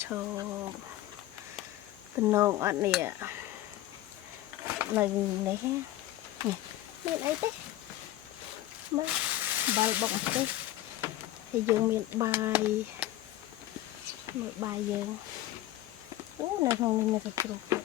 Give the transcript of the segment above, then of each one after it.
โชว์เป็นน้องอันนี้này này ha miền ấy thế mà bài bọc thế thì dùng miền bài một bài dương này không nên là chụp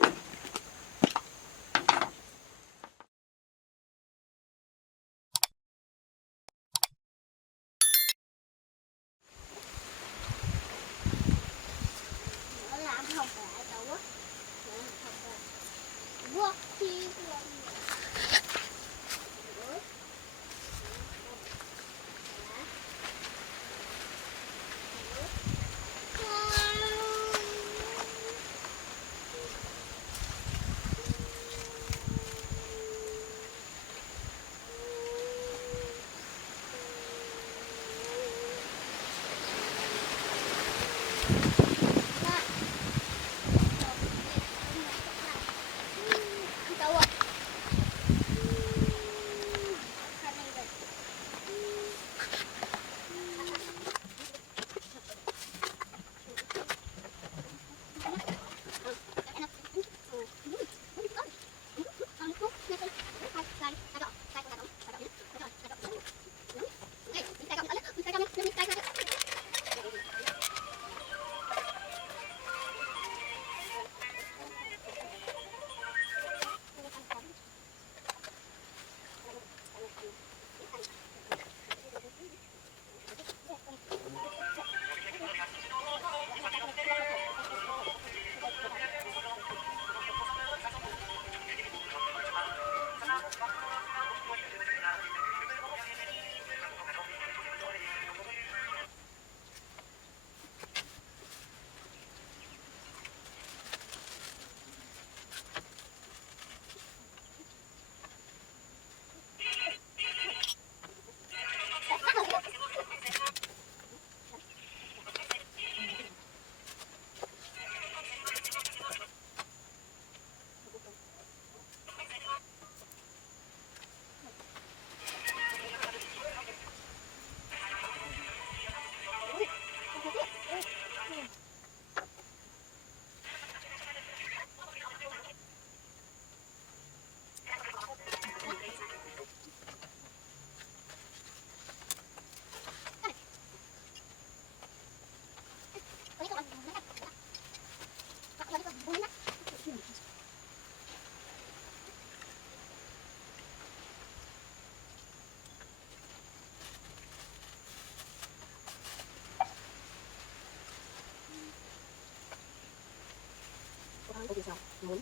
Ôi sao muốn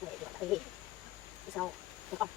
để được cái gì sao không không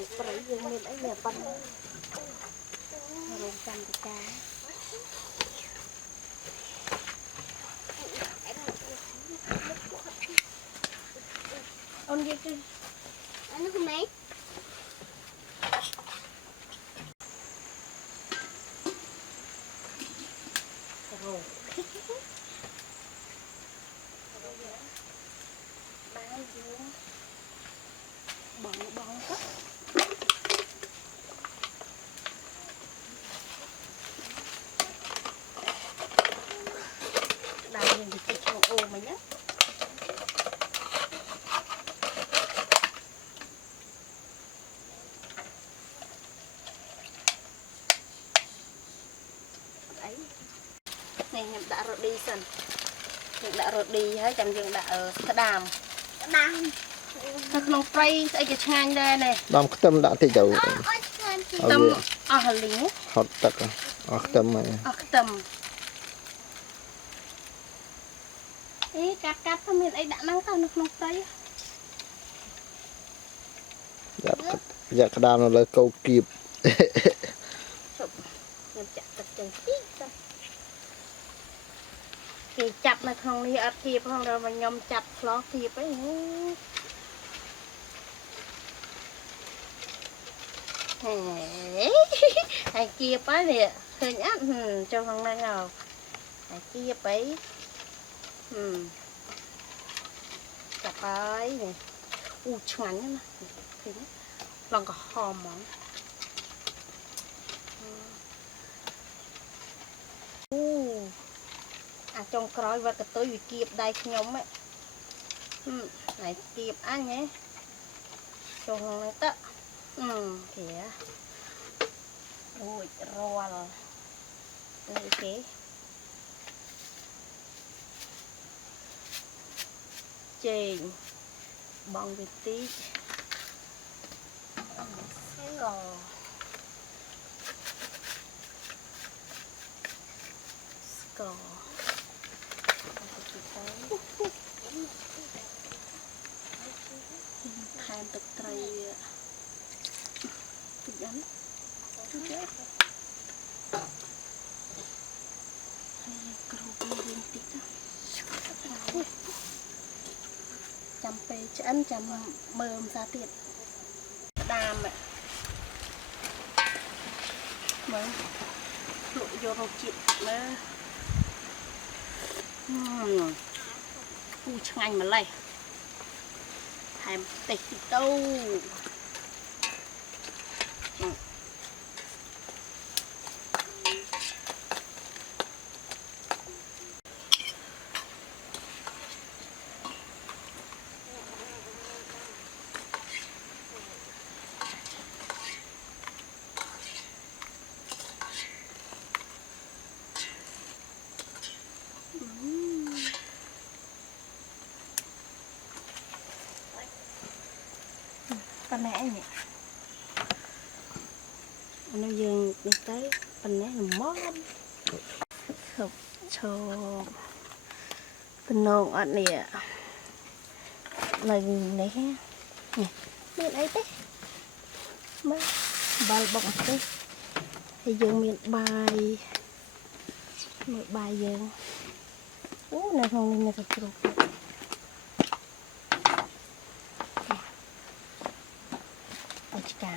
ក្នុងព្រៃយើងមានអីមានប៉ុណ្ណឹងរោងចាំតកាអូននិយាយទៅអានោះម៉េចរោងបានយើងបងទៅដើរយើងទៅឆ្លងអូមិញណាអីនេះខ្ញុំដាក់រ៉ូឌីសិនយើងដាក់រ៉ូឌីហើយចាំយើងដាក់ក្តាមនៅក្នុងព្រៃស្អីក៏ឆ្ងាញ់ដែរនេះដំខ្ទឹមដាក់តិចទៅខ្ទឹមអស់លីងហត់ទឹកអស់ខ្ទឹមហើយអស់ខ្ទឹមអេកាត់ទៅមានអីដាក់ហ្នឹងទៅនៅក្នុងព្រៃយ៉ាក្តាមនៅលើកោគៀបខ្ញុំចាក់ទឹកចឹងតិចទៅគេចាប់នៅក្នុងនេះអត់គៀបផងដល់មកខ្ញុំចាប់ឆ្លោះគៀបអីហើយគៀបហើយនេះឃើញអត់ចូលក្នុងហ្នឹងហើយគៀបអីចាប់ហើយនេះអូឆ្ងាញ់ណាស់ឃើញឡងក្រហមហ្មងអូអាចុងក្រោយវត្តកតុយវាគៀបដៃខ្ញុំហ៎ហើយគៀបអញហ៎ចូលក្នុងហ្នឹងទៅគេរួចរាល់នេះគេចេងបងវិទីស្ករថែមទឹកត្រីតិចយ៉ាងហើយគ្រូវិញតិចចាំពេលឆ្អិនចាំមើលម្សាទៀតក្តាមមើលលក់យករសជាតិមើលពូឆ្ងាញ់ម្លេះថែមតិចតិចទៅប៉ុណ្ណេះអីនេះអានោះយើងនេះទៅប៉ុណ្ណេះល្មមឈប់ឈប់តំណងអត់នេះនៅនេះមានអីទេមើលបាល់បុកទេហើយយើងមានបាយមើលបាយយើងអូនៅក្នុងនេះមានតែជ្រូកអត់ឆ្កា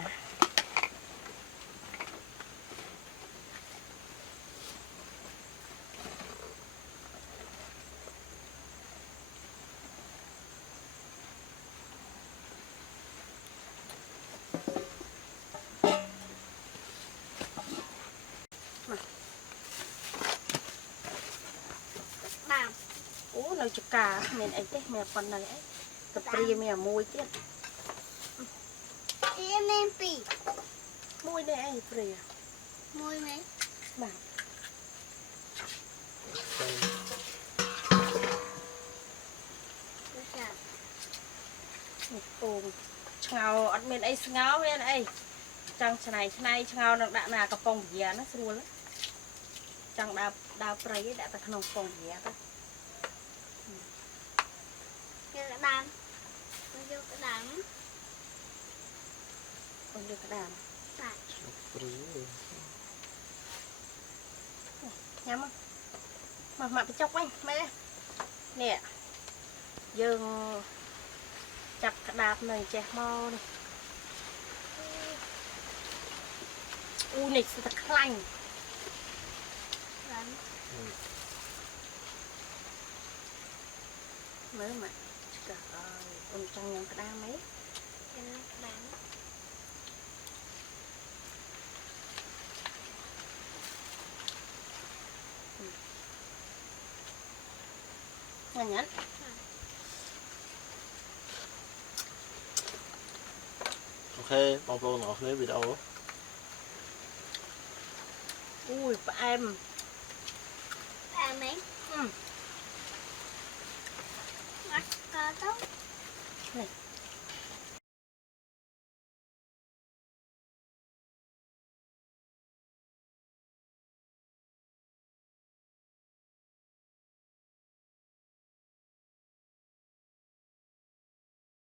អូនៅចកាមានអីទេមានប៉ុណ្ណឹងអីទៅព្រាមានមួយទៀតមានពីរមួយនេះអីព្រាមួយមែនបាទនេះពងឆ្ងោអត់មានអីស្ងោមានអីចង់ឆ្នៃឆ្ងោនឹងដាក់ណាកំប៉ុងវិញ្ញាណាស្រួលចង់ដើរព្រៃឯងដាក់ទៅក្នុងកំប៉ុងវិញ្ញាទៅយកក្តាមយកក្តាម được cái đàm nhắm không mà bị chọc anh mẹ nè dương chặt cái đạp này chè mo này này sẽ thật lạnh mới mà cả trong những cái đam ấy ngon nhẫn ok bong bóng nó lấy video ui em Ba mấy? ừ.